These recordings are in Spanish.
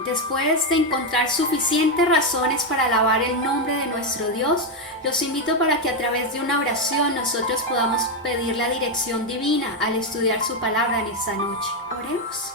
Después de encontrar suficientes razones para alabar el nombre de nuestro Dios, los invito para que a través de una oración nosotros podamos pedir la dirección divina al estudiar su palabra en esta noche. Oremos.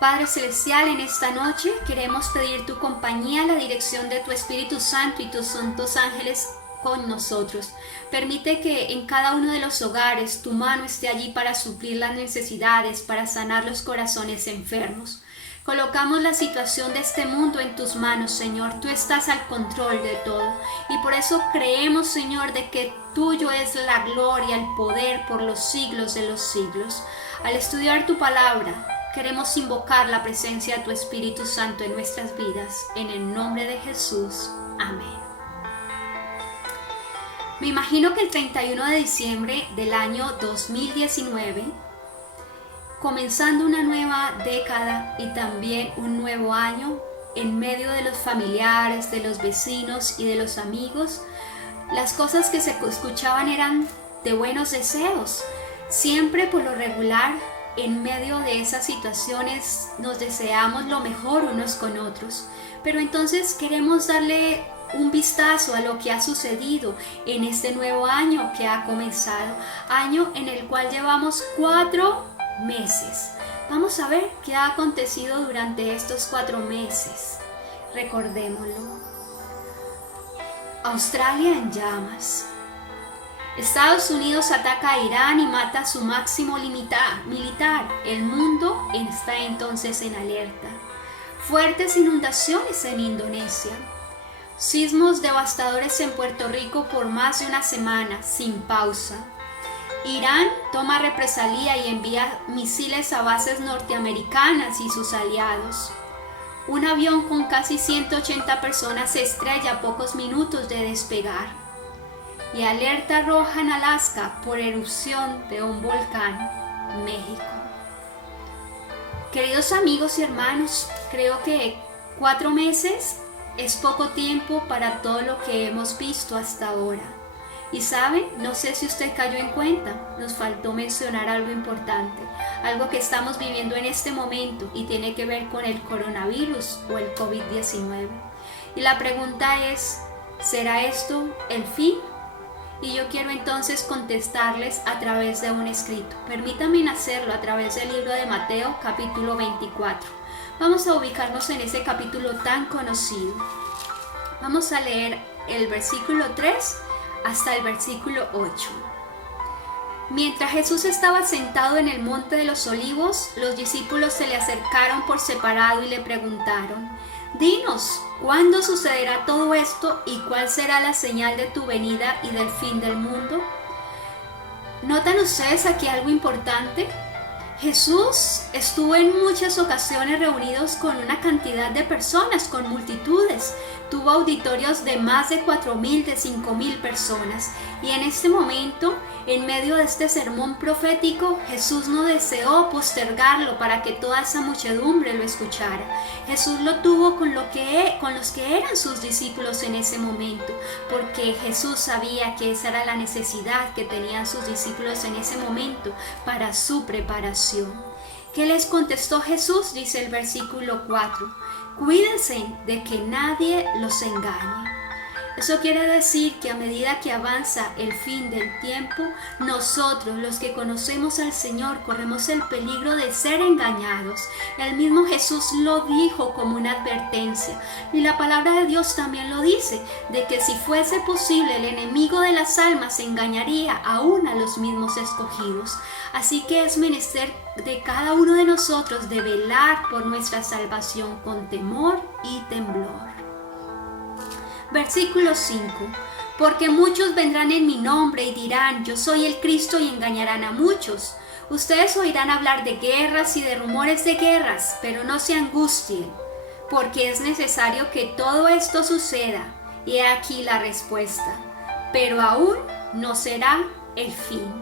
Padre Celestial, en esta noche queremos pedir tu compañía, la dirección de tu Espíritu Santo y tus santos ángeles con nosotros. Permite que en cada uno de los hogares tu mano esté allí para suplir las necesidades, para sanar los corazones enfermos. Colocamos la situación de este mundo en tus manos, Señor. Tú estás al control de todo. Y por eso creemos, Señor, de que tuyo es la gloria, el poder por los siglos de los siglos. Al estudiar tu palabra, queremos invocar la presencia de tu Espíritu Santo en nuestras vidas. En el nombre de Jesús. Amén. Me imagino que el 31 de diciembre del año 2019, comenzando una nueva década y también un nuevo año, en medio de los familiares, de los vecinos y de los amigos, las cosas que se escuchaban eran de buenos deseos. Siempre por lo regular, en medio de esas situaciones nos deseamos lo mejor unos con otros, pero entonces queremos darle un vistazo a lo que ha sucedido en este nuevo año que ha comenzado, año en el cual llevamos 4 meses. Vamos a ver qué ha acontecido durante estos 4 meses. Recordémoslo. Australia en llamas. Estados Unidos ataca a Irán y mata a su máximo militar. El mundo está entonces en alerta. Fuertes inundaciones en Indonesia. Sismos devastadores en Puerto Rico por más de una semana, sin pausa. Irán toma represalia y envía misiles a bases norteamericanas y sus aliados. Un avión con casi 180 personas se estrella a pocos minutos de despegar. Y alerta roja en Alaska por erupción de un volcán, México. Queridos amigos y hermanos, creo que 4 meses es poco tiempo para todo lo que hemos visto hasta ahora. Y saben, no sé si usted cayó en cuenta, nos faltó mencionar algo importante, algo que estamos viviendo en este momento y tiene que ver con el coronavirus o el COVID-19. Y la pregunta es, ¿será esto el fin? Y yo quiero entonces contestarles a través de un escrito. Permítanme hacerlo a través del libro de Mateo, capítulo 24. Vamos a ubicarnos en ese capítulo tan conocido. Vamos a leer el versículo 3 hasta el versículo 8. Mientras Jesús estaba sentado en el monte de los olivos, los discípulos se le acercaron por separado y le preguntaron: Dinos, ¿cuándo sucederá todo esto y cuál será la señal de tu venida y del fin del mundo? ¿Notan ustedes aquí algo importante? Jesús estuvo en muchas ocasiones reunidos con una cantidad de personas, con multitudes. Tuvo auditorios de más de 4,000, de 5,000 personas. Y en este momento, en medio de este sermón profético, Jesús no deseó postergarlo para que toda esa muchedumbre lo escuchara. Jesús lo tuvo con los que eran sus discípulos en ese momento, porque Jesús sabía que esa era la necesidad que tenían sus discípulos en ese momento para su preparación. ¿Qué les contestó Jesús? Dice el versículo 4. Cuídense de que nadie los engañe. Eso quiere decir que a medida que avanza el fin del tiempo, nosotros, los que conocemos al Señor, corremos el peligro de ser engañados. El mismo Jesús lo dijo como una advertencia. Y la palabra de Dios también lo dice, de que si fuese posible, el enemigo de las almas engañaría aún a los mismos escogidos. Así que es menester de cada uno de nosotros de velar por nuestra salvación con temor y temblor. Versículo 5. Porque muchos vendrán en mi nombre y dirán: yo soy el Cristo, y engañarán a muchos. Ustedes oirán hablar de guerras y de rumores de guerras, pero no se angustien, porque es necesario que todo esto suceda. Y he aquí la respuesta: pero aún no será el fin.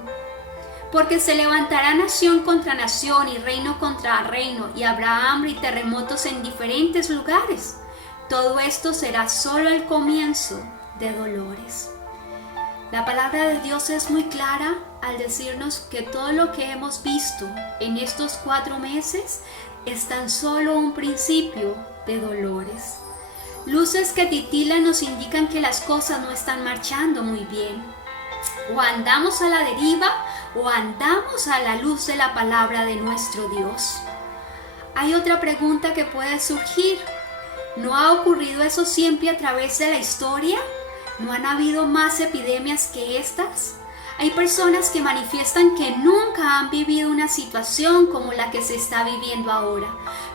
Porque se levantará nación contra nación y reino contra reino, y habrá hambre y terremotos en diferentes lugares. Todo esto será solo el comienzo de dolores. La palabra de Dios es muy clara al decirnos que todo lo que hemos visto en estos 4 meses es tan solo un principio de dolores. Luces que titilan nos indican que las cosas no están marchando muy bien. O andamos a la deriva o andamos a la luz de la palabra de nuestro Dios. Hay otra pregunta que puede surgir. ¿No ha ocurrido eso siempre a través de la historia? ¿No han habido más epidemias que estas? Hay personas que manifiestan que nunca han vivido una situación como la que se está viviendo ahora.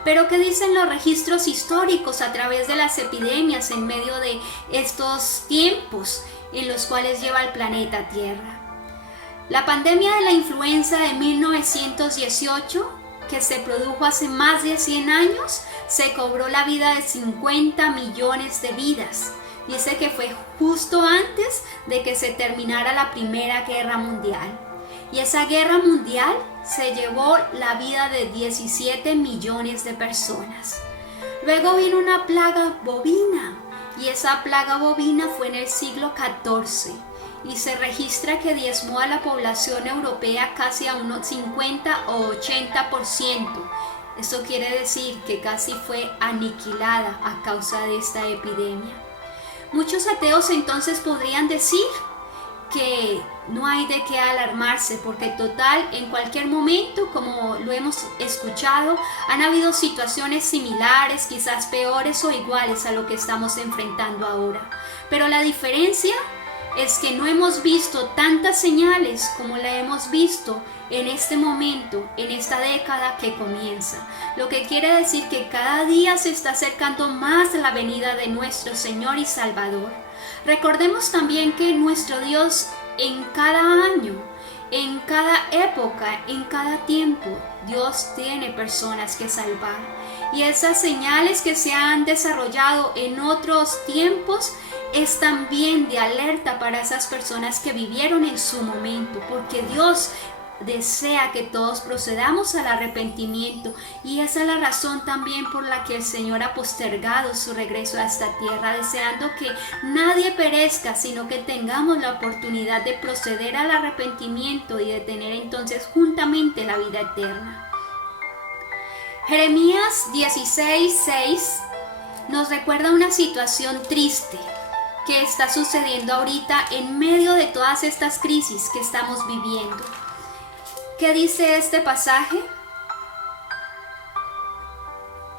Pero ¿qué dicen los registros históricos a través de las epidemias en medio de estos tiempos en los cuales lleva el planeta Tierra? La pandemia de la influenza de 1918, que se produjo hace más de 100 años, se cobró la vida de 50 millones de vidas. Dice que fue justo antes de que se terminara la Primera Guerra Mundial. Y esa guerra mundial se llevó la vida de 17 millones de personas. Luego vino una plaga bovina, y esa plaga bovina fue en el siglo XIV. Y se registra que diezmó a la población europea casi a unos 50 o 80%. Eso quiere decir que casi fue aniquilada a causa de esta epidemia. Muchos ateos entonces podrían decir que no hay de qué alarmarse, porque total, en cualquier momento, como lo hemos escuchado, han habido situaciones similares, quizás peores o iguales a lo que estamos enfrentando ahora. Pero la diferencia es que no hemos visto tantas señales como la hemos visto en este momento, en esta década que comienza. Lo que quiere decir que cada día se está acercando más la venida de nuestro Señor y Salvador. Recordemos también que nuestro Dios en cada año, en cada época, en cada tiempo, Dios tiene personas que salvar. Y esas señales que se han desarrollado en otros tiempos es también de alerta para esas personas que vivieron en su momento, porque Dios desea que todos procedamos al arrepentimiento, y esa es la razón también por la que el Señor ha postergado su regreso a esta tierra, deseando que nadie perezca, sino que tengamos la oportunidad de proceder al arrepentimiento y de tener entonces juntamente la vida eterna. Jeremías 16:6 nos recuerda una situación triste que está sucediendo ahorita en medio de todas estas crisis que estamos viviendo. ¿Qué dice este pasaje?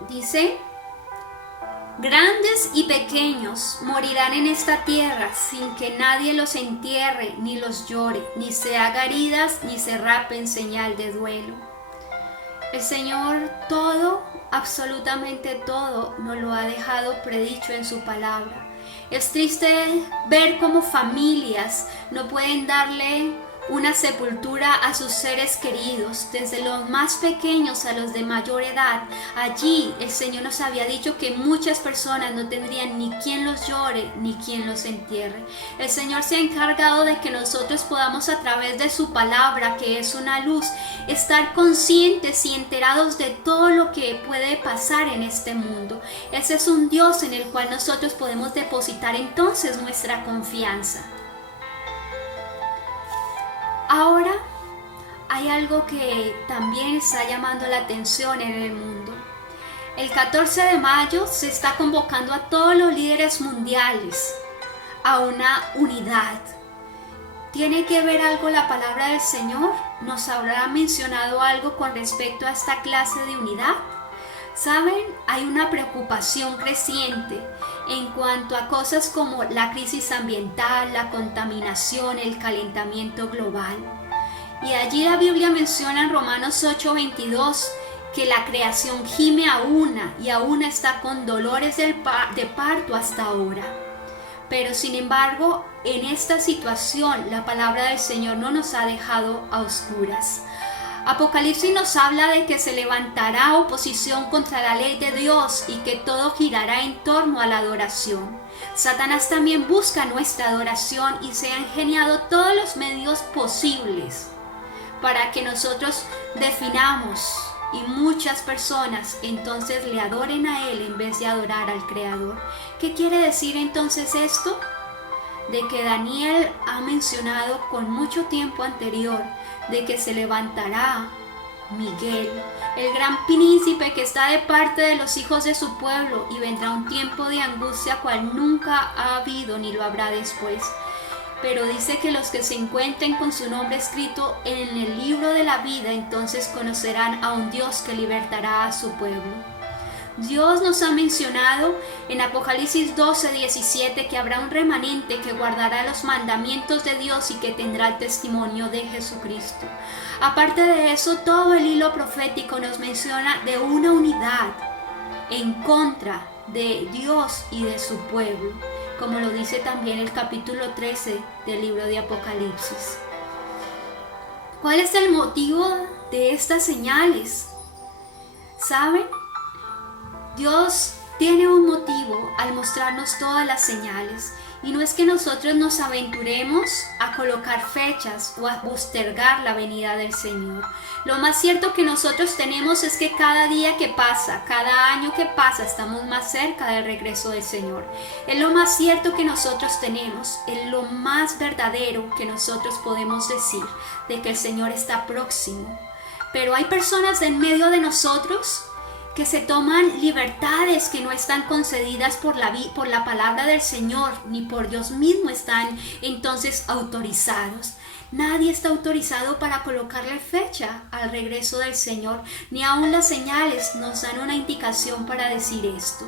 Dice: grandes y pequeños morirán en esta tierra sin que nadie los entierre, ni los llore, ni se haga heridas, ni se rapen señal de duelo. El Señor todo, absolutamente todo, nos lo ha dejado predicho en su palabra. Es triste ver cómo familias no pueden darle una sepultura a sus seres queridos, desde los más pequeños a los de mayor edad. Allí el Señor nos había dicho que muchas personas no tendrían ni quien los llore ni quien los entierre. El Señor se ha encargado de que nosotros podamos, a través de su palabra, que es una luz, estar conscientes y enterados de todo lo que puede pasar en este mundo. Ese es un Dios en el cual nosotros podemos depositar entonces nuestra confianza. Ahora hay algo que también está llamando la atención en el mundo. El 14 de mayo se está convocando a todos los líderes mundiales a una unidad. ¿Tiene que ver algo la palabra del Señor? ¿Nos habrá mencionado algo con respecto a esta clase de unidad? ¿Saben? Hay una preocupación creciente en cuanto a cosas como la crisis ambiental, la contaminación, el calentamiento global. Y allí la Biblia menciona en Romanos 8:22 que la creación gime a una y aún está con dolores de parto hasta ahora. Pero sin embargo, en esta situación la palabra del Señor no nos ha dejado a oscuras. Apocalipsis nos habla de que se levantará oposición contra la ley de Dios y que todo girará en torno a la adoración. Satanás también busca nuestra adoración y se ha ingeniado todos los medios posibles para que nosotros definamos y muchas personas entonces le adoren a Él en vez de adorar al Creador. ¿Qué quiere decir entonces esto? De que Daniel ha mencionado con mucho tiempo anterior de que se levantará Miguel el gran príncipe que está de parte de los hijos de su pueblo, y vendrá un tiempo de angustia cual nunca ha habido ni lo habrá después. Pero dice que los que se encuentren con su nombre escrito en el libro de la vida, entonces conocerán a un Dios que libertará a su pueblo. Dios nos ha mencionado en Apocalipsis 12:17 que habrá un remanente que guardará los mandamientos de Dios y que tendrá el testimonio de Jesucristo. Aparte de eso, todo el hilo profético nos menciona de una unidad en contra de Dios y de su pueblo, como lo dice también el capítulo 13 del libro de Apocalipsis. ¿Cuál es el motivo de estas señales? ¿Saben? Dios tiene un motivo al mostrarnos todas las señales, y no es que nosotros nos aventuremos a colocar fechas o a postergar la venida del Señor. Lo más cierto que nosotros tenemos es que cada día que pasa, cada año que pasa, estamos más cerca del regreso del Señor. Es lo más cierto que nosotros tenemos, es lo más verdadero que nosotros podemos decir, de que el Señor está próximo. Pero hay personas en medio de nosotros que se toman libertades que no están concedidas por la palabra del Señor, ni por Dios mismo están entonces autorizados. Nadie está autorizado para colocarle fecha al regreso del Señor, ni aun las señales nos dan una indicación para decir esto.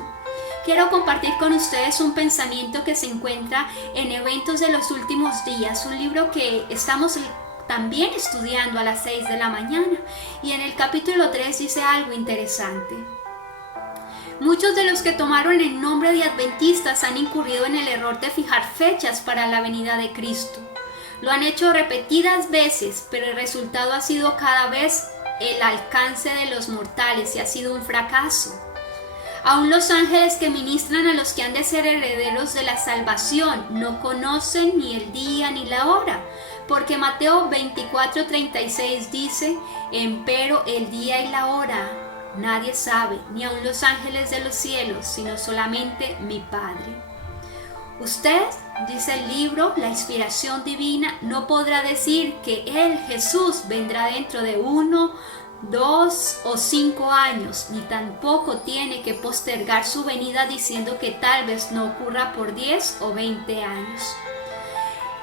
Quiero compartir con ustedes un pensamiento que se encuentra en Eventos de los Últimos Días, un libro que estamos también estudiando a las 6 de la mañana, y en el capítulo 3 dice algo interesante. Muchos de los que tomaron el nombre de adventistas han incurrido en el error de fijar fechas para la venida de Cristo. Lo han hecho repetidas veces, pero el resultado ha sido cada vez el alcance de los mortales y ha sido un fracaso. Aún los ángeles que ministran a los que han de ser herederos de la salvación no conocen ni el día ni la hora, porque Mateo 24:36 dice: empero el día y la hora nadie sabe, ni aun los ángeles de los cielos, sino solamente mi Padre. Usted, dice el libro, la inspiración divina, no podrá decir que Él, Jesús, vendrá dentro de 1, 2 o 5 años, ni tampoco tiene que postergar su venida diciendo que tal vez no ocurra por 10 o 20 años.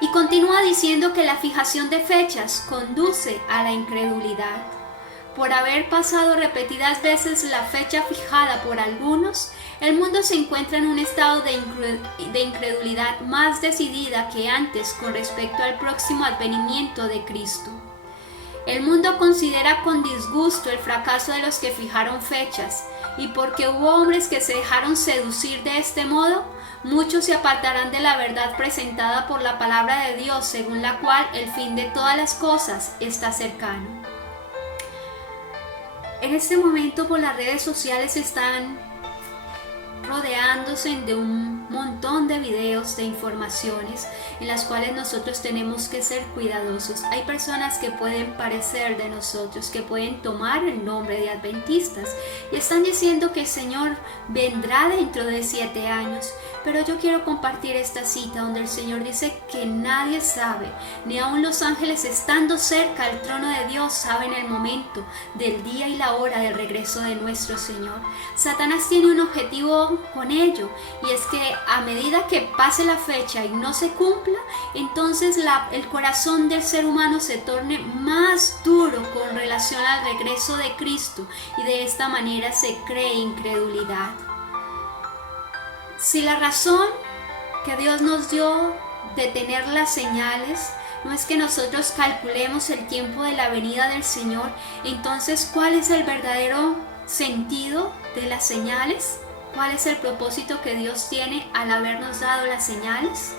Y continúa diciendo que la fijación de fechas conduce a la incredulidad. Por haber pasado repetidas veces la fecha fijada por algunos, el mundo se encuentra en un estado de incredulidad más decidida que antes con respecto al próximo advenimiento de Cristo. El mundo considera con disgusto el fracaso de los que fijaron fechas, y porque hubo hombres que se dejaron seducir de este modo, muchos se apartarán de la verdad presentada por la palabra de Dios, según la cual el fin de todas las cosas está cercano. En este momento, por las redes sociales están rodeándose de un montón de videos, de informaciones en las cuales nosotros tenemos que ser cuidadosos. Hay personas que pueden parecer de nosotros, que pueden tomar el nombre de adventistas y están diciendo que el Señor vendrá dentro de 7 años. Pero yo quiero compartir esta cita donde el Señor dice que nadie sabe, ni aun los ángeles estando cerca al trono de Dios saben el momento del día y la hora del regreso de nuestro Señor. Satanás tiene un objetivo con ello, y es que a medida que pase la fecha y no se cumpla, entonces el corazón del ser humano se torne más duro con relación al regreso de Cristo, y de esta manera se cree incredulidad. Si la razón que Dios nos dio de tener las señales no es que nosotros calculemos el tiempo de la venida del Señor, entonces ¿cuál es el verdadero sentido de las señales? ¿Cuál es el propósito que Dios tiene al habernos dado las señales?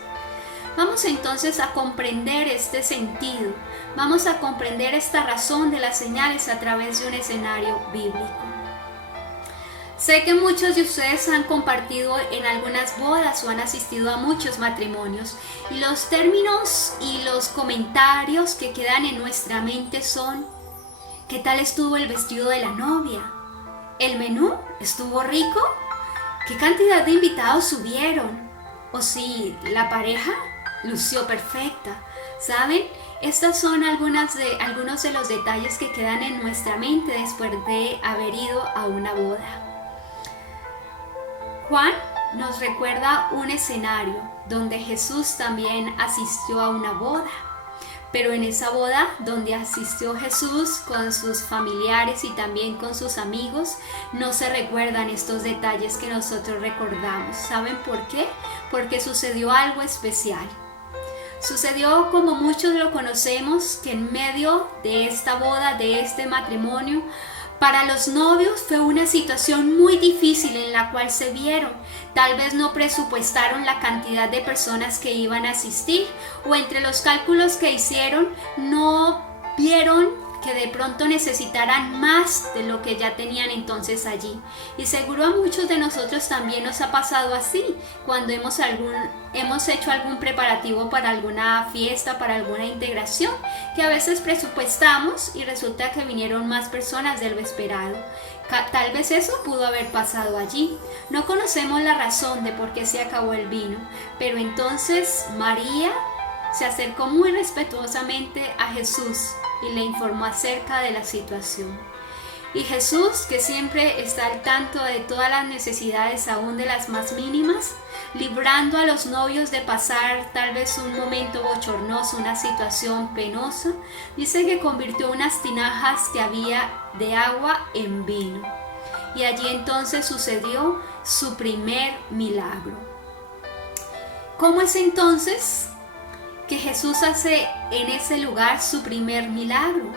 Vamos entonces a comprender este sentido, vamos a comprender esta razón de las señales a través de un escenario bíblico. Sé que muchos de ustedes han compartido en algunas bodas o han asistido a muchos matrimonios, y los términos y los comentarios que quedan en nuestra mente son: ¿qué tal estuvo el vestido de la novia? ¿El menú estuvo rico? ¿Qué cantidad de invitados subieron? ¿O si la pareja lució perfecta? ¿Saben? Estos son algunos de los detalles que quedan en nuestra mente después de haber ido a una boda. Juan nos recuerda un escenario donde Jesús también asistió a una boda. Pero en esa boda donde asistió Jesús con sus familiares y también con sus amigos, no se recuerdan estos detalles que nosotros recordamos. ¿Saben por qué? Porque sucedió algo especial. Sucedió como muchos lo conocemos, que en medio de esta boda, de este matrimonio, para los novios fue una situación muy difícil en la cual se vieron. Tal vez no presupuestaron la cantidad de personas que iban a asistir, o entre los cálculos que hicieron no vieron que de pronto necesitaran más de lo que ya tenían entonces allí. Y seguro a muchos de nosotros también nos ha pasado así, cuando hemos hecho algún preparativo para alguna fiesta, para alguna integración, que a veces presupuestamos y resulta que vinieron más personas de lo esperado. Tal vez eso pudo haber pasado allí. No conocemos la razón de por qué se acabó el vino, pero entonces María se acercó muy respetuosamente a Jesús y le informó acerca de la situación. Y Jesús, que siempre está al tanto de todas las necesidades, aún de las más mínimas, librando a los novios de pasar tal vez un momento bochornoso, una situación penosa, dice que convirtió unas tinajas que había de agua en vino. Y allí entonces sucedió su primer milagro. ¿Cómo es entonces que Jesús hace en ese lugar su primer milagro?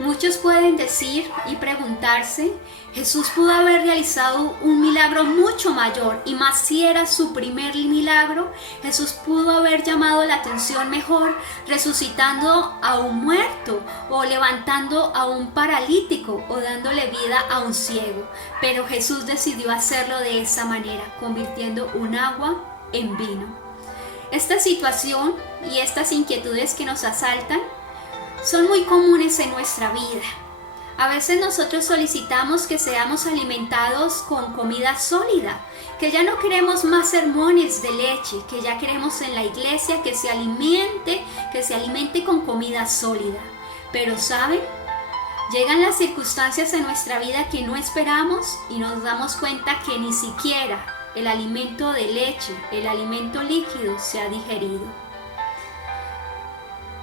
Muchos pueden decir y preguntarse, Jesús pudo haber realizado un milagro mucho mayor, y más si era su primer milagro. Jesús pudo haber llamado la atención mejor resucitando a un muerto, o levantando a un paralítico, o dándole vida a un ciego. Pero Jesús decidió hacerlo de esa manera, convirtiendo un agua en vino. Esta situación y estas inquietudes que nos asaltan son muy comunes en nuestra vida. A veces nosotros solicitamos que seamos alimentados con comida sólida, que ya no queremos más sermones de leche, que ya queremos en la iglesia que se alimente con comida sólida. Pero ¿saben? Llegan las circunstancias en nuestra vida que no esperamos y nos damos cuenta que ni siquiera el alimento de leche, el alimento líquido, se ha digerido.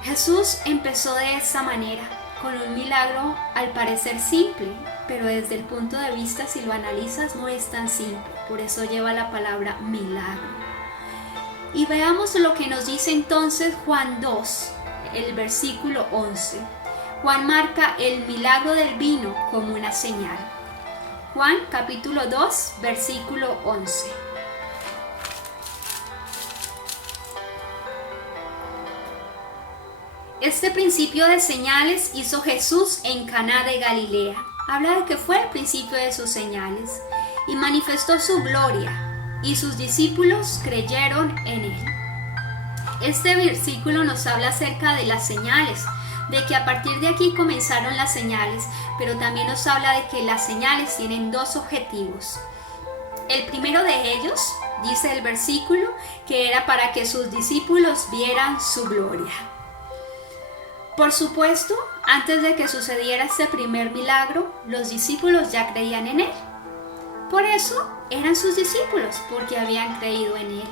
Jesús empezó de esa manera, con un milagro al parecer simple, pero desde el punto de vista, si lo analizas, no es tan simple. Por eso lleva la palabra milagro. Y veamos lo que nos dice entonces Juan 2, el versículo 11. Juan marca el milagro del vino como una señal. Juan capítulo 2, versículo 11. Este principio de señales hizo Jesús en Caná de Galilea. Habla de que fue el principio de sus señales, y manifestó su gloria, y sus discípulos creyeron en él. Este versículo nos habla acerca de las señales, de que a partir de aquí comenzaron las señales, pero también nos habla de que las señales tienen dos objetivos. El primero de ellos, dice el versículo, que era para que sus discípulos vieran su gloria. Por supuesto, antes de que sucediera este primer milagro, los discípulos ya creían en él. Por eso eran sus discípulos, porque habían creído en él.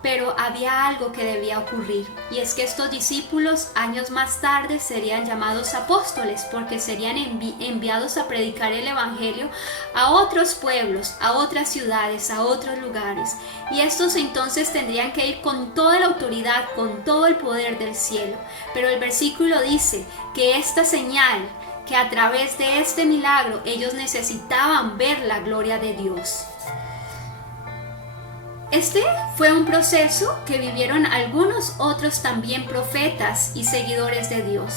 Pero había algo que debía ocurrir, y es que estos discípulos años más tarde serían llamados apóstoles, porque serían enviados a predicar el evangelio a otros pueblos, a otras ciudades, a otros lugares, y estos entonces tendrían que ir con toda la autoridad, con todo el poder del cielo. Pero el versículo dice que esta señal, que a través de este milagro ellos necesitaban ver la gloria de Dios. Este fue un proceso que vivieron algunos otros también profetas y seguidores de Dios.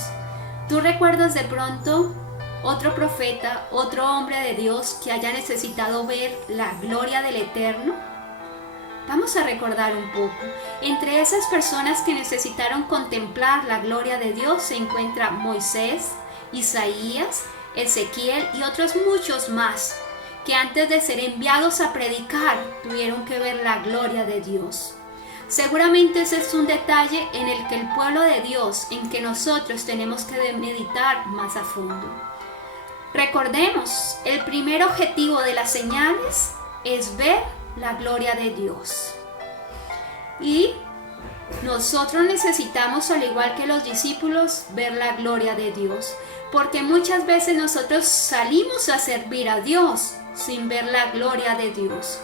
¿Tú recuerdas de pronto otro profeta, otro hombre de Dios que haya necesitado ver la gloria del Eterno? Vamos a recordar un poco. Entre esas personas que necesitaron contemplar la gloria de Dios se encuentra Moisés, Isaías, Ezequiel y otros muchos más, que antes de ser enviados a predicar tuvieron que ver la gloria de Dios. Seguramente ese es un detalle en el que el pueblo de Dios, en que nosotros tenemos que meditar más a fondo. Recordemos, el primer objetivo de las señales es ver la gloria de Dios. Y nosotros necesitamos, al igual que los discípulos, ver la gloria de Dios. Porque muchas veces nosotros salimos a servir a Dios sin ver la gloria de Dios.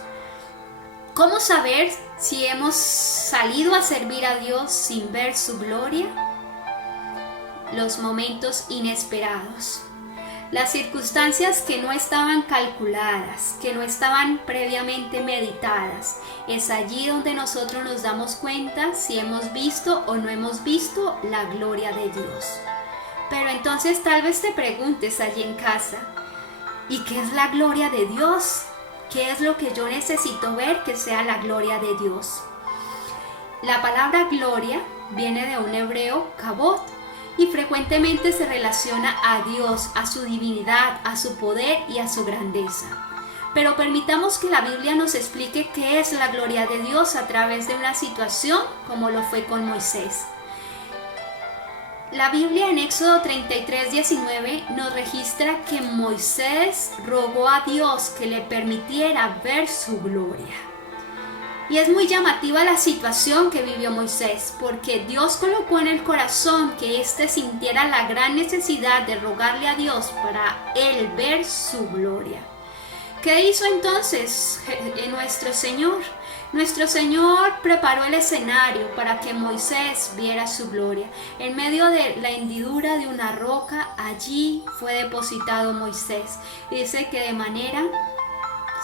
¿Cómo saber si hemos salido a servir a Dios sin ver su gloria? Los momentos inesperados. Las circunstancias que no estaban calculadas, que no estaban previamente meditadas. Es allí donde nosotros nos damos cuenta si hemos visto o no hemos visto la gloria de Dios. Pero entonces tal vez te preguntes allí en casa, ¿y qué es la gloria de Dios? ¿Qué es lo que yo necesito ver que sea la gloria de Dios? La palabra gloria viene de un hebreo kabod y frecuentemente se relaciona a Dios, a su divinidad, a su poder y a su grandeza. Pero permitamos que la Biblia nos explique qué es la gloria de Dios a través de una situación como lo fue con Moisés. La Biblia en Éxodo 33:19 nos registra que Moisés rogó a Dios que le permitiera ver su gloria. Y es muy llamativa la situación que vivió Moisés, porque Dios colocó en el corazón que éste sintiera la gran necesidad de rogarle a Dios para él ver su gloria. ¿Qué hizo entonces nuestro Señor? Nuestro Señor preparó el escenario para que Moisés viera su gloria. En medio de la hendidura de una roca, allí fue depositado Moisés. Dice que de manera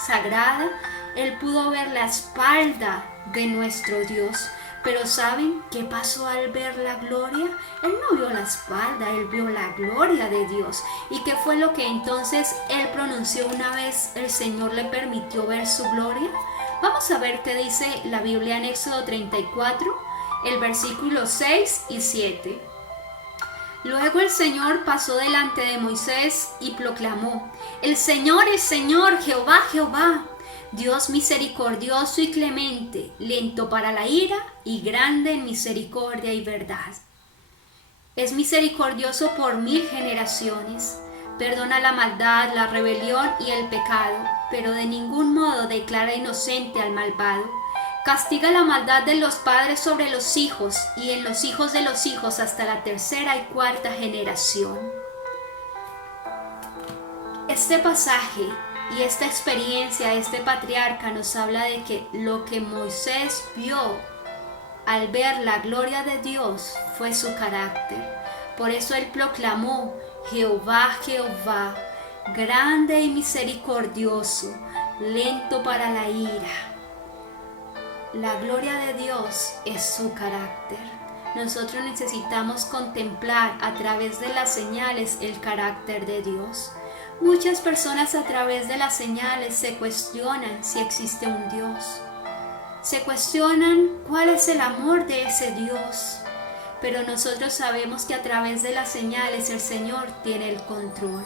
sagrada, él pudo ver la espalda de nuestro Dios. Pero ¿saben qué pasó al ver la gloria? Él no vio la espalda, él vio la gloria de Dios. ¿Y qué fue lo que entonces él pronunció una vez el Señor le permitió ver su gloria? Vamos a ver qué dice la Biblia en Éxodo 34, el versículo 6 y 7. Luego el Señor pasó delante de Moisés y proclamó: El Señor, Jehová, Jehová, Dios misericordioso y clemente, lento para la ira y grande en misericordia y verdad. Es misericordioso por 1000 generaciones, perdona la maldad, la rebelión y el pecado, pero de ningún modo declara inocente al malvado. Castiga la maldad de los padres sobre los hijos y en los hijos de los hijos hasta la 3ª y 4ª generación. Este pasaje y esta experiencia, este patriarca nos habla de que lo que Moisés vio al ver la gloria de Dios fue su carácter. Por eso él proclamó: Jehová, Jehová, grande y misericordioso, lento para la ira. La gloria de Dios es su carácter. Nosotros necesitamos contemplar a través de las señales el carácter de Dios. Muchas personas a través de las señales se cuestionan si existe un Dios. Se cuestionan cuál es el amor de ese Dios. Pero nosotros sabemos que a través de las señales el Señor tiene el control.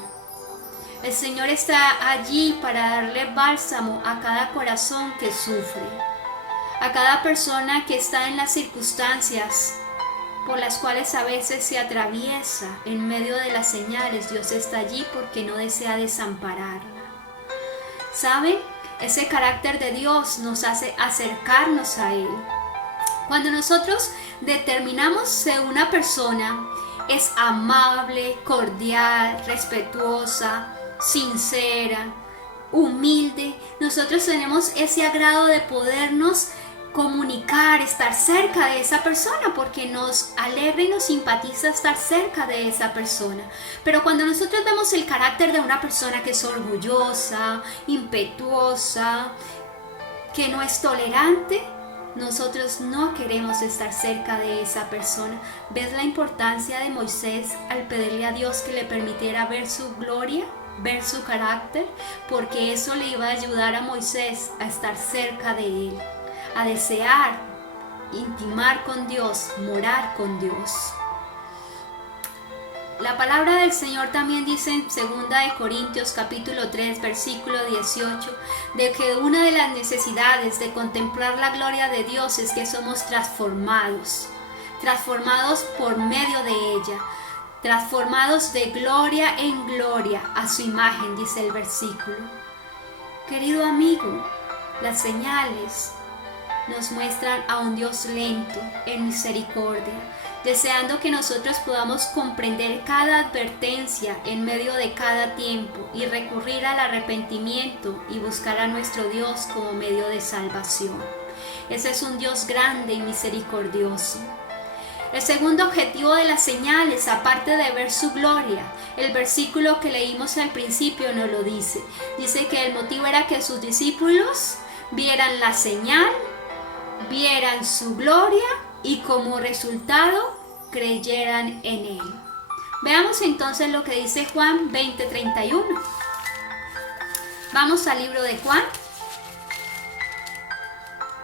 El Señor está allí para darle bálsamo a cada corazón que sufre, a cada persona que está en las circunstancias por las cuales a veces se atraviesa. En medio de las señales Dios está allí porque no desea desampararla. ¿Saben? Ese carácter de Dios nos hace acercarnos a Él. Cuando nosotros determinamos que una persona es amable, cordial, respetuosa, sincera, humilde, nosotros tenemos ese agrado de podernos comunicar, estar cerca de esa persona, porque nos alegra y nos simpatiza estar cerca de esa persona. Pero cuando nosotros vemos el carácter de una persona que es orgullosa, impetuosa, que no es tolerante, nosotros no queremos estar cerca de esa persona. ¿Ves la importancia de Moisés al pedirle a Dios que le permitiera ver su gloria, ver su carácter? Porque eso le iba a ayudar a Moisés a estar cerca de él, a desear intimar con Dios, morar con Dios. La palabra del Señor también dice en 2 Corintios capítulo 3 versículo 18 de que una de las necesidades de contemplar la gloria de Dios es que somos transformados por medio de ella, transformados de gloria en gloria a su imagen, dice el versículo. Querido amigo, las señales nos muestran a un Dios lento en misericordia, deseando que nosotros podamos comprender cada advertencia en medio de cada tiempo y recurrir al arrepentimiento y buscar a nuestro Dios como medio de salvación. Ese es un Dios grande y misericordioso. El segundo objetivo de las señales, aparte de ver su gloria, el versículo que leímos al principio nos lo dice. Dice que el motivo era que sus discípulos vieran la señal, vieran su gloria y como resultado creyeran en él. Veamos entonces lo que dice Juan 20:31. Vamos al libro de Juan.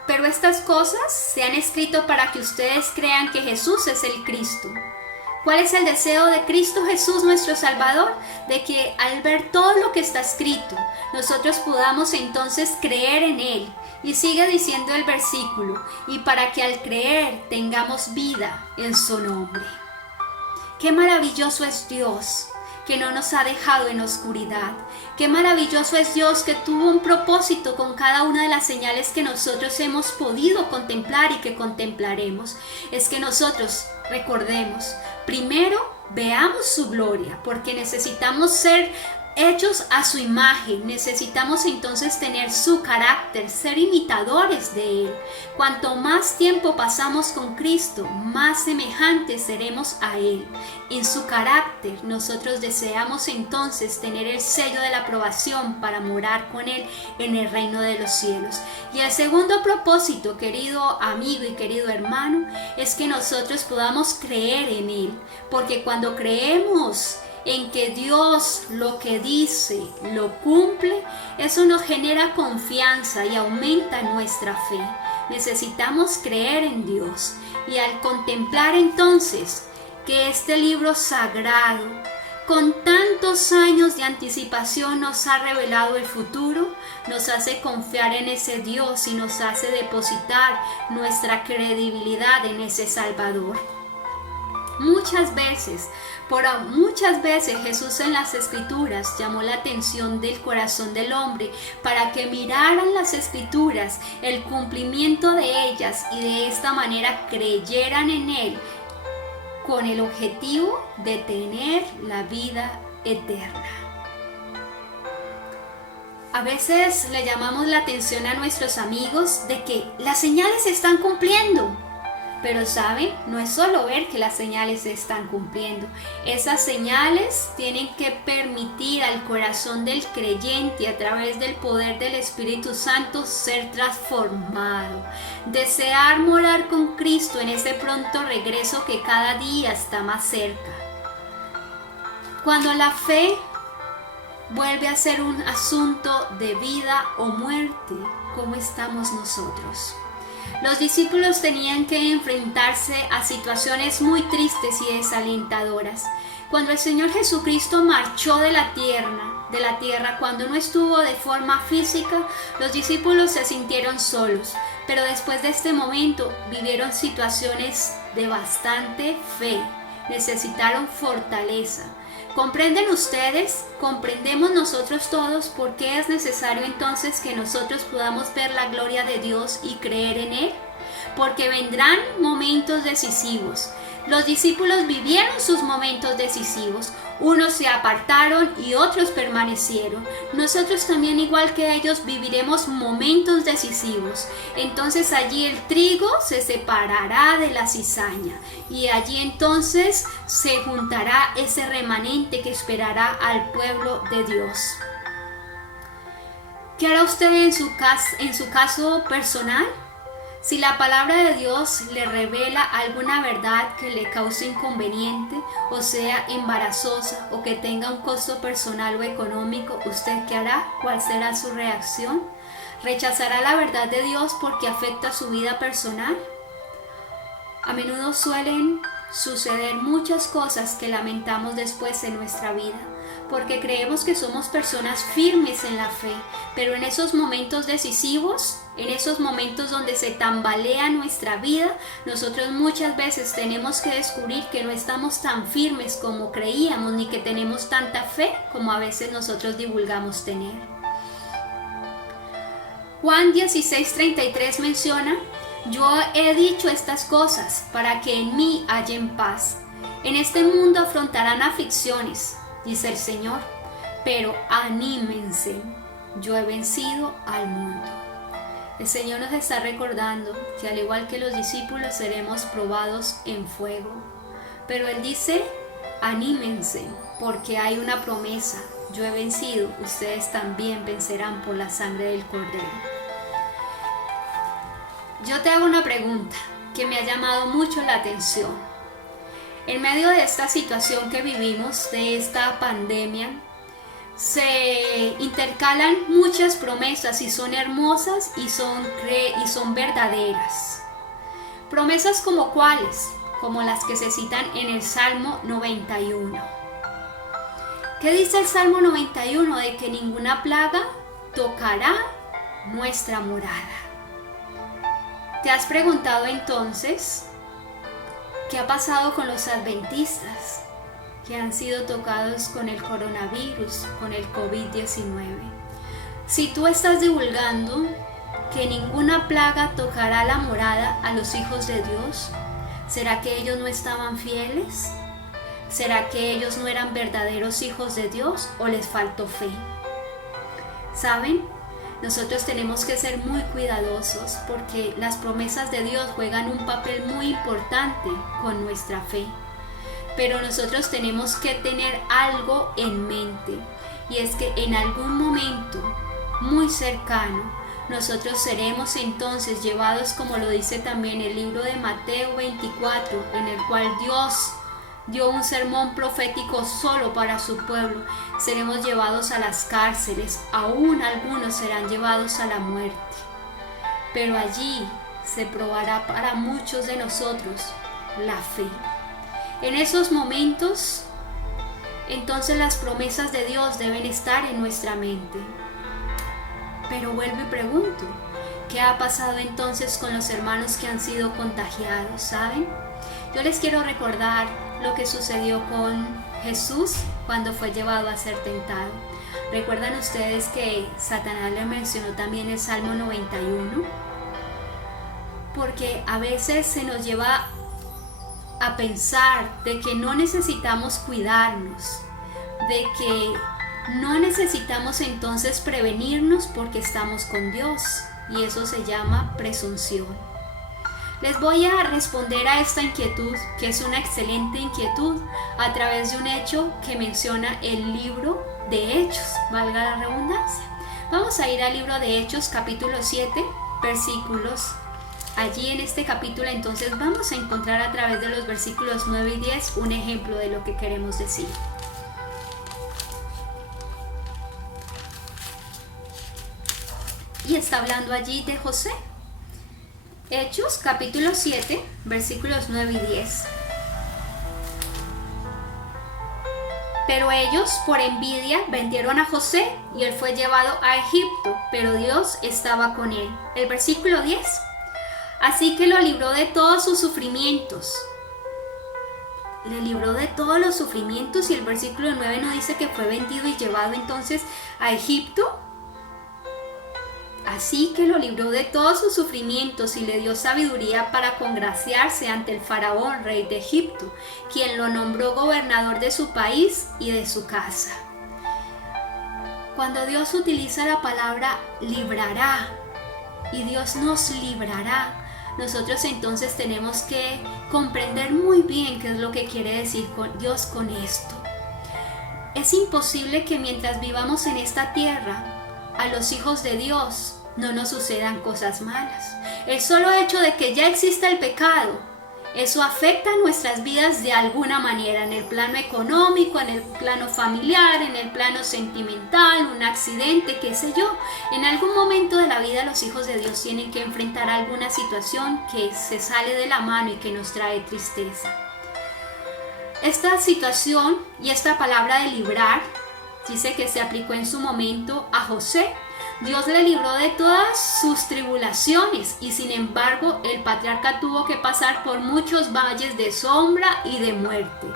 Pero estas cosas se han escrito para que ustedes crean que Jesús es el Cristo. ¿Cuál es el deseo de Cristo Jesús nuestro Salvador? De que al ver todo lo que está escrito, nosotros podamos entonces creer en Él. Y sigue diciendo el versículo, y para que al creer tengamos vida en su nombre. Qué maravilloso es Dios, que no nos ha dejado en oscuridad. Qué maravilloso es Dios, que tuvo un propósito con cada una de las señales que nosotros hemos podido contemplar y que contemplaremos. Es que nosotros recordemos, primero veamos su gloria, porque necesitamos ser hechos a su imagen, necesitamos entonces tener su carácter, ser imitadores de Él. Cuanto más tiempo pasamos con Cristo, más semejantes seremos a Él. En su carácter, nosotros deseamos entonces tener el sello de la aprobación para morar con Él en el reino de los cielos. Y el segundo propósito, querido amigo y querido hermano, es que nosotros podamos creer en Él, porque cuando creemos en que Dios lo que dice lo cumple, eso nos genera confianza y aumenta nuestra fe. Necesitamos creer en Dios y al contemplar entonces que este libro sagrado con tantos años de anticipación nos ha revelado el futuro, nos hace confiar en ese Dios y nos hace depositar nuestra credibilidad en ese Salvador. Muchas veces Jesús en las Escrituras llamó la atención del corazón del hombre para que miraran las Escrituras, el cumplimiento de ellas y de esta manera creyeran en Él con el objetivo de tener la vida eterna. A veces le llamamos la atención a nuestros amigos de que las señales se están cumpliendo. Pero saben, no es solo ver que las señales se están cumpliendo. Esas señales tienen que permitir al corazón del creyente a través del poder del Espíritu Santo ser transformado. Desear morar con Cristo en ese pronto regreso que cada día está más cerca. Cuando la fe vuelve a ser un asunto de vida o muerte, ¿cómo estamos nosotros? Los discípulos tenían que enfrentarse a situaciones muy tristes y desalentadoras. Cuando el Señor Jesucristo marchó de la tierra, cuando no estuvo de forma física, los discípulos se sintieron solos. Pero después de este momento vivieron situaciones de bastante fe. Necesitaron fortaleza. ¿Comprenden ustedes? ¿Comprendemos nosotros todos por qué es necesario entonces que nosotros podamos ver la gloria de Dios y creer en Él? Porque vendrán momentos decisivos. Los discípulos vivieron sus momentos decisivos. Unos se apartaron y otros permanecieron. Nosotros también, igual que ellos, viviremos momentos decisivos. Entonces allí el trigo se separará de la cizaña y allí entonces se juntará ese remanente que esperará al pueblo de Dios. ¿Qué hará usted en su caso personal? Si la palabra de Dios le revela alguna verdad que le cause inconveniente, o sea, embarazosa, o que tenga un costo personal o económico, ¿usted qué hará? ¿Cuál será su reacción? ¿Rechazará la verdad de Dios porque afecta su vida personal? A menudo suelen suceder muchas cosas que lamentamos después en nuestra vida, porque creemos que somos personas firmes en la fe, pero en esos momentos decisivos, en esos momentos donde se tambalea nuestra vida, nosotros muchas veces tenemos que descubrir que no estamos tan firmes como creíamos, ni que tenemos tanta fe como a veces nosotros divulgamos tener. Juan 16:33 menciona: yo he dicho estas cosas para que en mí hallen paz. En este mundo afrontarán aflicciones, dice el Señor, pero anímense, yo he vencido al mundo. El Señor nos está recordando que al igual que los discípulos seremos probados en fuego, pero Él dice: anímense, porque hay una promesa: yo he vencido, ustedes también vencerán por la sangre del Cordero. Yo te hago una pregunta que me ha llamado mucho la atención. En medio de esta situación que vivimos, de esta pandemia, se intercalan muchas promesas y son hermosas y son verdaderas. Promesas como cuáles, como las que se citan en el Salmo 91. ¿Qué dice el Salmo 91? De que ninguna plaga tocará nuestra morada. ¿Te has preguntado entonces qué ha pasado con los adventistas que han sido tocados con el coronavirus, con el COVID-19? Si tú estás divulgando que ninguna plaga tocará la morada a los hijos de Dios, ¿será que ellos no estaban fieles? ¿Será que ellos no eran verdaderos hijos de Dios o les faltó fe? ¿Saben? Nosotros tenemos que ser muy cuidadosos porque las promesas de Dios juegan un papel muy importante con nuestra fe. Pero nosotros tenemos que tener algo en mente, y es que en algún momento muy cercano nosotros seremos entonces llevados, como lo dice también el libro de Mateo 24, en el cual Dios dio un sermón profético solo para su pueblo. Seremos llevados a las cárceles, aún algunos serán llevados a la muerte. Pero allí se probará para muchos de nosotros la fe. En esos momentos, entonces las promesas de Dios deben estar en nuestra mente. Pero vuelvo y pregunto, ¿qué ha pasado entonces con los hermanos que han sido contagiados? ¿Saben? Yo les quiero recordar lo que sucedió con Jesús cuando fue llevado a ser tentado. ¿Recuerdan ustedes que Satanás le mencionó también el Salmo 91? Porque a veces se nos lleva a pensar de que no necesitamos cuidarnos, de que no necesitamos entonces prevenirnos porque estamos con Dios, y eso se llama presunción. Les voy a responder a esta inquietud, que es una excelente inquietud, a través de un hecho que menciona el libro de Hechos, valga la redundancia. Vamos a ir al libro de Hechos, capítulo 7, versículos. Allí en este capítulo entonces vamos a encontrar a través de los versículos 9 y 10 un ejemplo de lo que queremos decir. Y está hablando allí de José. Hechos capítulo 7, versículos 9 y 10. Pero ellos por envidia vendieron a José y él fue llevado a Egipto, pero Dios estaba con él. El versículo 10. Así que lo libró de todos sus sufrimientos. Le libró de todos los sufrimientos, y el versículo 9 nos dice que fue vendido y llevado entonces a Egipto. Así que lo libró de todos sus sufrimientos y le dio sabiduría para congraciarse ante el faraón, rey de Egipto, quien lo nombró gobernador de su país y de su casa. Cuando Dios utiliza la palabra librará, y Dios nos librará, nosotros entonces tenemos que comprender muy bien qué es lo que quiere decir Dios con esto. Es imposible que mientras vivamos en esta tierra, a los hijos de Dios no nos sucedan cosas malas. El solo hecho de que ya exista el pecado, eso afecta nuestras vidas de alguna manera, en el plano económico, en el plano familiar, en el plano sentimental, un accidente, qué sé yo. En algún momento de la vida los hijos de Dios tienen que enfrentar alguna situación que se sale de la mano y que nos trae tristeza. Esta situación y esta palabra de librar dice que se aplicó en su momento a José. Dios le libró de todas sus tribulaciones y sin embargo el patriarca tuvo que pasar por muchos valles de sombra y de muerte.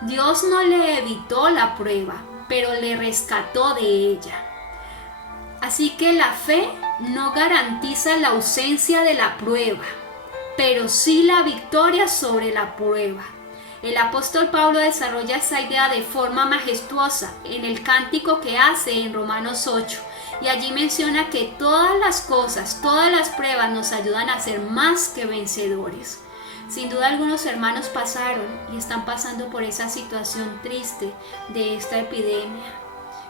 Dios no le evitó la prueba, pero le rescató de ella. Así que la fe no garantiza la ausencia de la prueba, pero sí la victoria sobre la prueba. El apóstol Pablo desarrolla esa idea de forma majestuosa en el cántico que hace en Romanos 8. Y allí menciona que todas las cosas, todas las pruebas nos ayudan a ser más que vencedores. Sin duda algunos hermanos pasaron y están pasando por esa situación triste de esta epidemia,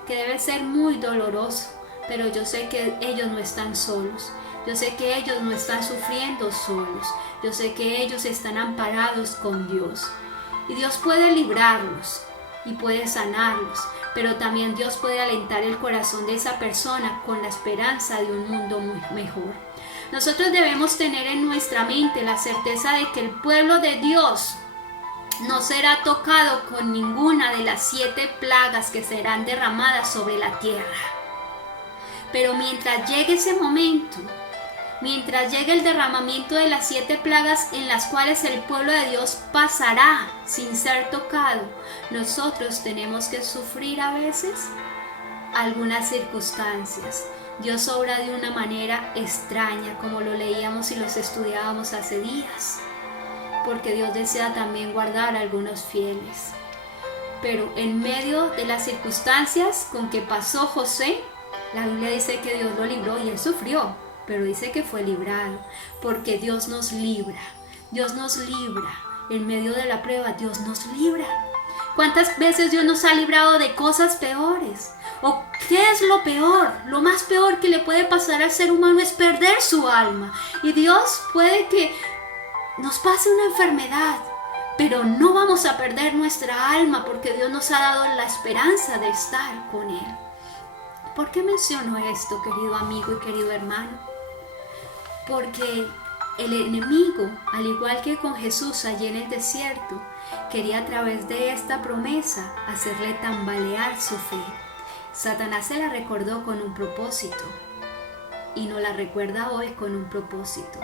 que debe ser muy doloroso, pero yo sé que ellos no están solos. Yo sé que ellos no están sufriendo solos. Yo sé que ellos están amparados con Dios. Y Dios puede librarlos y puede sanarlos, pero también Dios puede alentar el corazón de esa persona con la esperanza de un mundo mejor. Nosotros debemos tener en nuestra mente la certeza de que el pueblo de Dios no será tocado con ninguna de las 7 plagas que serán derramadas sobre la tierra. Pero mientras llegue ese momento, mientras llegue el derramamiento de las 7 plagas en las cuales el pueblo de Dios pasará sin ser tocado, nosotros tenemos que sufrir a veces algunas circunstancias. Dios obra de una manera extraña, como lo leíamos y los estudiábamos hace días, porque Dios desea también guardar a algunos fieles. Pero en medio de las circunstancias con que pasó José, la Biblia dice que Dios lo libró y él sufrió, pero dice que fue librado, porque Dios nos libra. Dios nos libra. En medio de la prueba, Dios nos libra. ¿Cuántas veces Dios nos ha librado de cosas peores? ¿O qué es lo peor? Lo más peor que le puede pasar al ser humano es perder su alma. Y Dios puede que nos pase una enfermedad, pero no vamos a perder nuestra alma porque Dios nos ha dado la esperanza de estar con Él. ¿Por qué menciono esto, querido amigo y querido hermano? Porque el enemigo, al igual que con Jesús allí en el desierto, quería a través de esta promesa hacerle tambalear su fe. Satanás se la recordó con un propósito y nos la recuerda hoy con un propósito.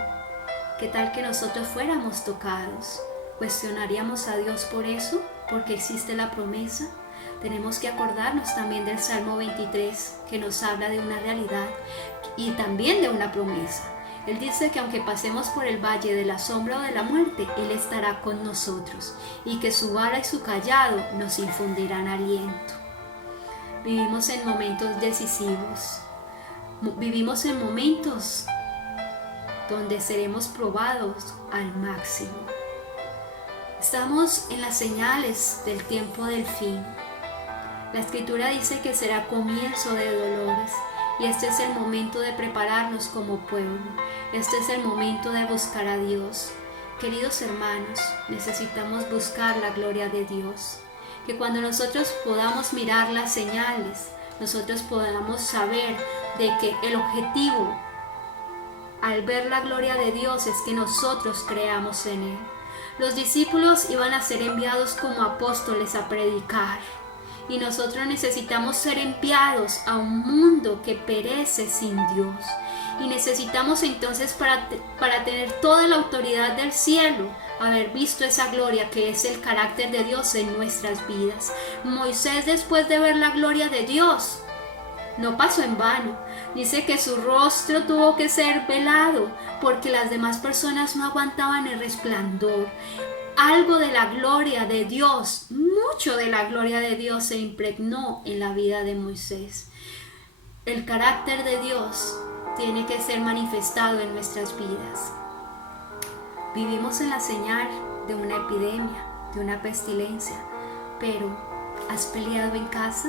¿Qué tal que nosotros fuéramos tocados? ¿Cuestionaríamos a Dios por eso? ¿Porque existe la promesa? Tenemos que acordarnos también del Salmo 23, que nos habla de una realidad y también de una promesa. Él dice que aunque pasemos por el valle de la sombra o de la muerte, Él estará con nosotros y que su vara y su cayado nos infundirán aliento. Vivimos en momentos decisivos. Vivimos en momentos donde seremos probados al máximo. Estamos en las señales del tiempo del fin. La Escritura dice que será comienzo de dolores y este es el momento de prepararnos como pueblo. Este es el momento de buscar a Dios. Queridos hermanos, necesitamos buscar la gloria de Dios. Que cuando nosotros podamos mirar las señales, nosotros podamos saber de que el objetivo al ver la gloria de Dios es que nosotros creamos en Él. Los discípulos iban a ser enviados como apóstoles a predicar. Y nosotros necesitamos ser enviados a un mundo que perece sin Dios. Y necesitamos entonces para tener toda la autoridad del cielo, haber visto esa gloria que es el carácter de Dios en nuestras vidas. Moisés, después de ver la gloria de Dios, no pasó en vano. Dice que su rostro tuvo que ser velado porque las demás personas no aguantaban el resplandor. Algo de la gloria de Dios, mucho de la gloria de Dios se impregnó en la vida de Moisés. El carácter de Dios tiene que ser manifestado en nuestras vidas. Vivimos en la señal de una epidemia, de una pestilencia, pero ¿has peleado en casa?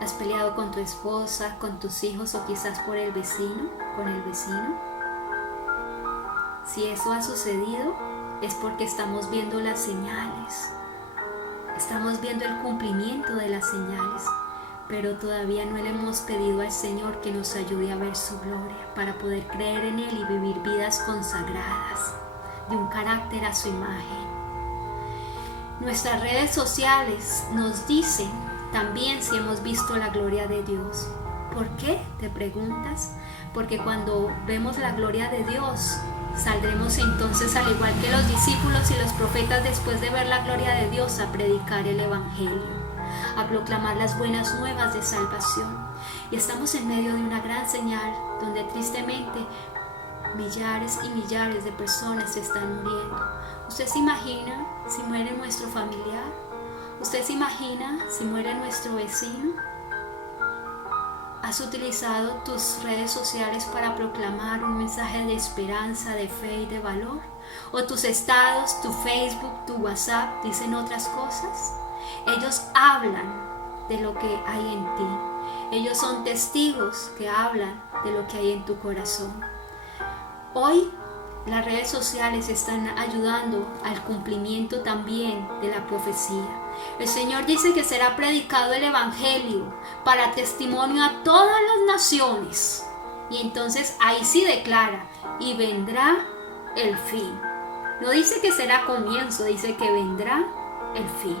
¿Has peleado con tu esposa, con tus hijos o quizás por el vecino, con el vecino? Si eso ha sucedido, es porque estamos viendo las señales. Estamos viendo el cumplimiento de las señales, pero todavía no le hemos pedido al Señor que nos ayude a ver su gloria para poder creer en Él y vivir vidas consagradas, de un carácter a su imagen. Nuestras redes sociales nos dicen también si hemos visto la gloria de Dios. ¿Por qué? ¿Te preguntas? Porque cuando vemos la gloria de Dios, saldremos entonces, al igual que los discípulos y los profetas, después de ver la gloria de Dios, a predicar el Evangelio, a proclamar las buenas nuevas de salvación. Y estamos en medio de una gran señal donde tristemente millares y millares de personas se están muriendo. ¿Usted se imagina si muere nuestro familiar? ¿Usted se imagina si muere nuestro vecino? ¿Has utilizado tus redes sociales para proclamar un mensaje de esperanza, de fe y de valor? ¿O tus estados, tu Facebook, tu WhatsApp dicen otras cosas? Ellos hablan de lo que hay en ti. Ellos son testigos que hablan de lo que hay en tu corazón. Hoy las redes sociales están ayudando al cumplimiento también de la profecía. El Señor dice que será predicado el Evangelio para testimonio a todas las naciones. Y entonces ahí sí declara, y vendrá el fin. No dice que será comienzo, dice que vendrá el fin.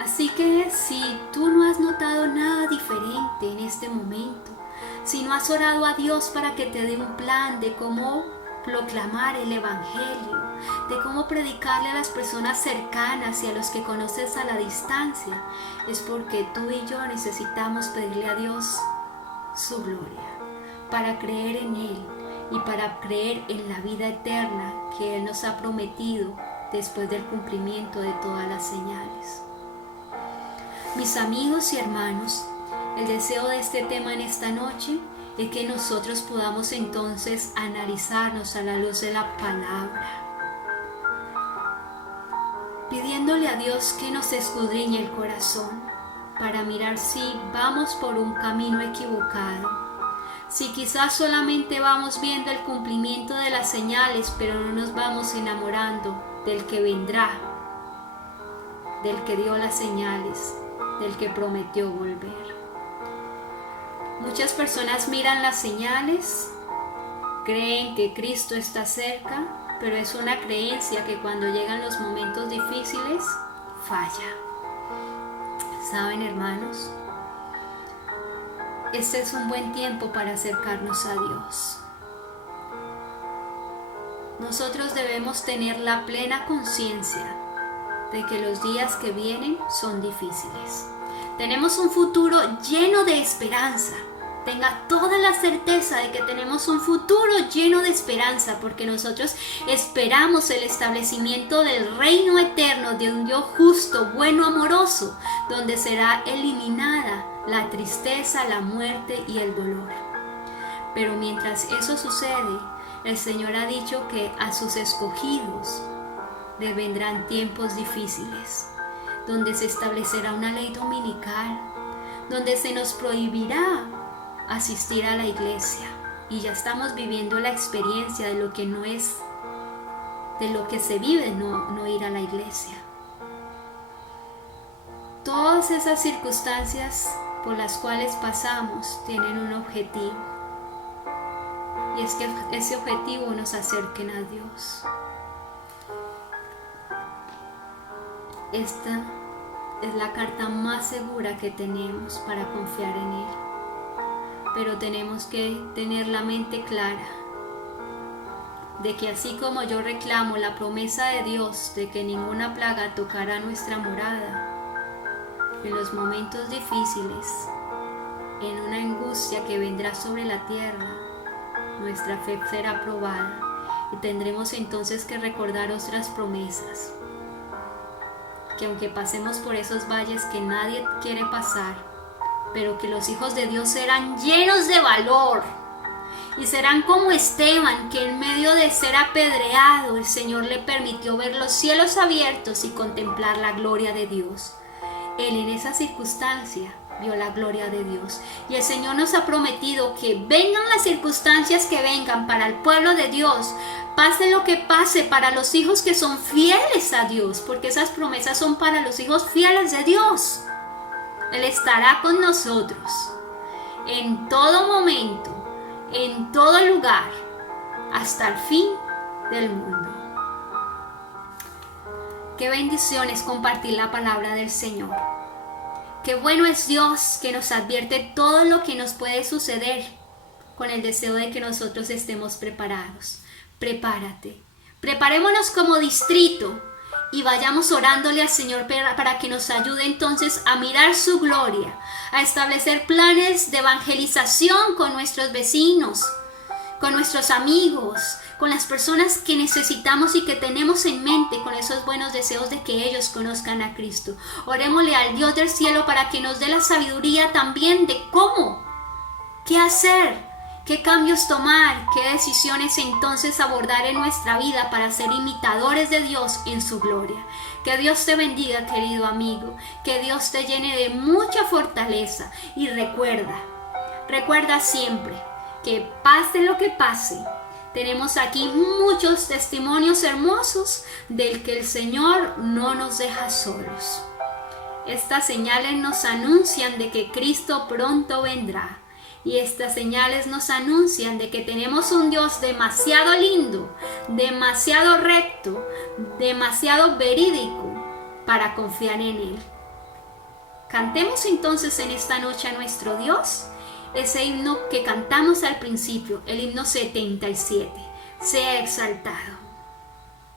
Así que si tú no has notado nada diferente en este momento, si no has orado a Dios para que te dé un plan de cómo proclamar el Evangelio, de cómo predicarle a las personas cercanas y a los que conoces a la distancia, es porque tú y yo necesitamos pedirle a Dios su gloria, para creer en Él y para creer en la vida eterna que Él nos ha prometido después del cumplimiento de todas las señales. Mis amigos y hermanos, el deseo de este tema en esta noche es que nosotros podamos entonces analizarnos a la luz de la palabra, pidiéndole a Dios que nos escudriñe el corazón para mirar si vamos por un camino equivocado, si quizás solamente vamos viendo el cumplimiento de las señales, pero no nos vamos enamorando del que vendrá, del que dio las señales, del que prometió volver. Muchas personas miran las señales, creen que Cristo está cerca, pero es una creencia que cuando llegan los momentos difíciles falla. ¿Saben, hermanos? Este es un buen tiempo para acercarnos a Dios. Nosotros debemos tener la plena conciencia de que los días que vienen son difíciles. Tenemos un futuro lleno de esperanza. Tenga toda la certeza de que tenemos un futuro lleno de esperanza, porque nosotros esperamos el establecimiento del reino eterno de un Dios justo, bueno, amoroso, donde será eliminada la tristeza, la muerte y el dolor. Pero mientras eso sucede, el Señor ha dicho que a sus escogidos le vendrán tiempos difíciles, donde se establecerá una ley dominical, donde se nos prohibirá asistir a la iglesia, y ya estamos viviendo la experiencia de lo que no es, de lo que se vive no ir a la iglesia. Todas esas circunstancias por las cuales pasamos tienen un objetivo, y es que ese objetivo nos acerquen a Dios. Esta es la carta más segura que tenemos para confiar en Él. Pero tenemos que tener la mente clara de que así como yo reclamo la promesa de Dios de que ninguna plaga tocará nuestra morada, en los momentos difíciles, en una angustia que vendrá sobre la tierra, nuestra fe será probada y tendremos entonces que recordar otras promesas. Que aunque pasemos por esos valles que nadie quiere pasar, pero que los hijos de Dios serán llenos de valor y serán como Esteban, que en medio de ser apedreado, el Señor le permitió ver los cielos abiertos y contemplar la gloria de Dios. Él en esa circunstancia vio la gloria de Dios, y el Señor nos ha prometido que vengan las circunstancias que vengan para el pueblo de Dios, pase lo que pase, para los hijos que son fieles a Dios, porque esas promesas son para los hijos fieles de Dios. Él estará con nosotros en todo momento, en todo lugar, hasta el fin del mundo. Qué bendición es compartir la palabra del Señor. Qué bueno es Dios que nos advierte todo lo que nos puede suceder con el deseo de que nosotros estemos preparados. Prepárate. Preparémonos como distrito y vayamos orándole al Señor para que nos ayude entonces a mirar su gloria, a establecer planes de evangelización con nuestros vecinos, con nuestros amigos, con las personas que necesitamos y que tenemos en mente, con esos buenos deseos de que ellos conozcan a Cristo. Orémosle al Dios del cielo para que nos dé la sabiduría también de cómo, qué hacer, qué cambios tomar, qué decisiones entonces abordar en nuestra vida para ser imitadores de Dios en su gloria. Que Dios te bendiga, querido amigo, que Dios te llene de mucha fortaleza y recuerda siempre que pase lo que pase, tenemos aquí muchos testimonios hermosos del que el Señor no nos deja solos. Estas señales nos anuncian de que Cristo pronto vendrá. Y estas señales nos anuncian de que tenemos un Dios demasiado lindo, demasiado recto, demasiado verídico para confiar en Él. Cantemos entonces en esta noche a nuestro Dios ese himno que cantamos al principio, el himno 77. Sea exaltado.